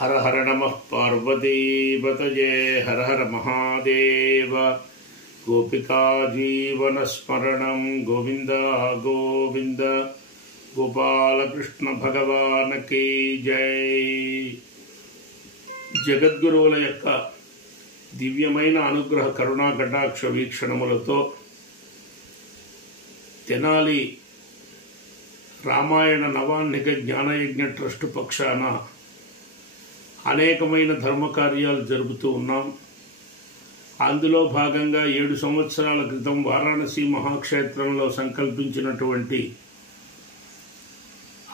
हर हर नमः पार्वतीपतये हर हर महादेव। गोपिका जीवनस्मरणं गोविंद गोविंद। गोपाल कृष्ण भगवान की जय। జగద్గురువుల యొక్క దివ్యమైన అనుగ్రహ కరుణా కటాక్ష వీక్షణములతో తెనాలి రామాయణ నవాన్నిక జ్ఞానయజ్ఞ ట్రస్ట్ పక్షాన అనేకమైన ధర్మకార్యాలు జరుపుతూ ఉన్నాం. అందులో భాగంగా 7 సంవత్సరాల క్రితం వారాణసి మహాక్షేత్రంలో సంకల్పించినటువంటి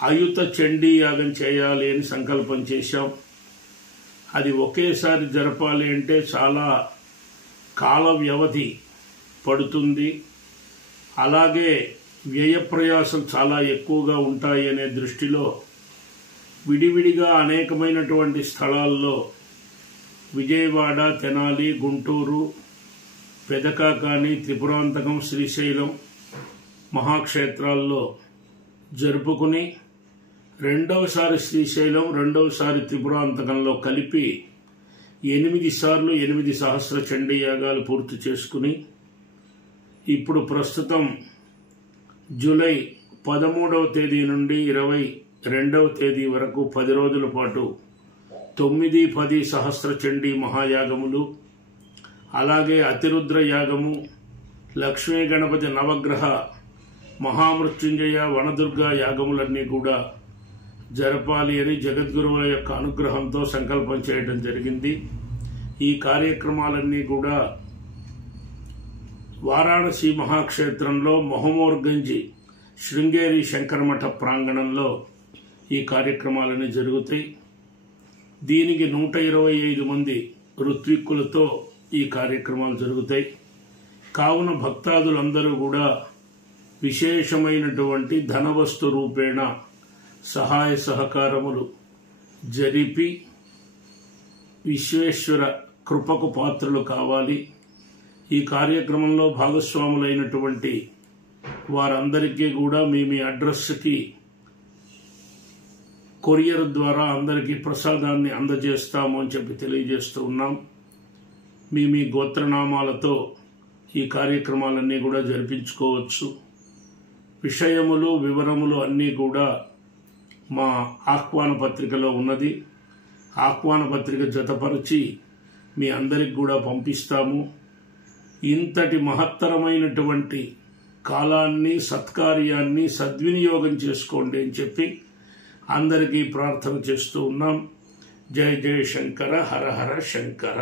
ఆయుత చండీ యాగం చేయాలి అని సంకల్పం చేశాం. అది ఒకేసారి జరపాలి అంటే చాలా కాల వ్యవధి పడుతుంది, అలాగే వ్యయప్రయాసం చాలా ఎక్కువగా ఉంటాయి అనే దృష్టిలో విడివిడిగా అనేకమైనటువంటి స్థలాల్లో విజయవాడ, తెనాలి, గుంటూరు, పెదకాకాని, త్రిపురాంతకం, శ్రీశైలం మహాక్షేత్రాల్లో జరుపుకుని రెండవసారి శ్రీశైలం, రెండవసారి త్రిపురాంతకంలో కలిపి 8 సార్లు 8 సహస్ర చండీ యాగాలు పూర్తి చేసుకుని ఇప్పుడు ప్రస్తుతం జూలై 13వ తేదీ నుండి 22వ తేదీ వరకు 10 రోజుల పాటు 9-10 సహస్ర చండీ మహాయాగములు, అలాగే అతిరుద్ర యాగము, లక్ష్మీ గణపతి నవగ్రహ మహామృత్యుంజయ వనదుర్గా యాగములన్నీ కూడా జరపాలి అని జగద్గురువుల యొక్క అనుగ్రహంతో సంకల్పం చేయడం జరిగింది. ఈ కార్యక్రమాలన్నీ కూడా వారాణసి మహాక్షేత్రంలో మొహమోర్గంజి శృంగేరి శంకరమఠ ప్రాంగణంలో ఈ కార్యక్రమాలన్నీ జరుగుతాయి. దీనికి 125 మంది ఋత్విక్కులతో ఈ కార్యక్రమాలు జరుగుతాయి. కావున భక్తాదులందరూ కూడా విశేషమైనటువంటి ధనవస్తు రూపేణ సహాయ సహకారములు జరిపి విశ్వేశ్వర కృపకు పాత్రలు కావాలి. ఈ కార్యక్రమంలో భాగస్వాములైనటువంటి వారందరికీ కూడా మీ అడ్రస్కి కొరియర్ ద్వారా అందరికీ ప్రసాదాన్ని అందజేస్తాము అని చెప్పి తెలియజేస్తూ ఉన్నాం. మీ గోత్రనామాలతో ఈ కార్యక్రమాలన్నీ కూడా జరిపించుకోవచ్చు. విషయములు వివరములు అన్నీ కూడా మా ఆహ్వాన పత్రికలో ఉన్నది. ఆహ్వాన పత్రిక జతపరిచి మీ అందరికి కూడా పంపిస్తాము. ఇంతటి మహత్తరమైనటువంటి కాలాన్ని, సత్కార్యాన్ని సద్వినియోగం చేసుకోండి అని చెప్పి అందరికీ ప్రార్థన చేస్తూ ఉన్నాం. జయ జయ శంకర, హర హర శంకర.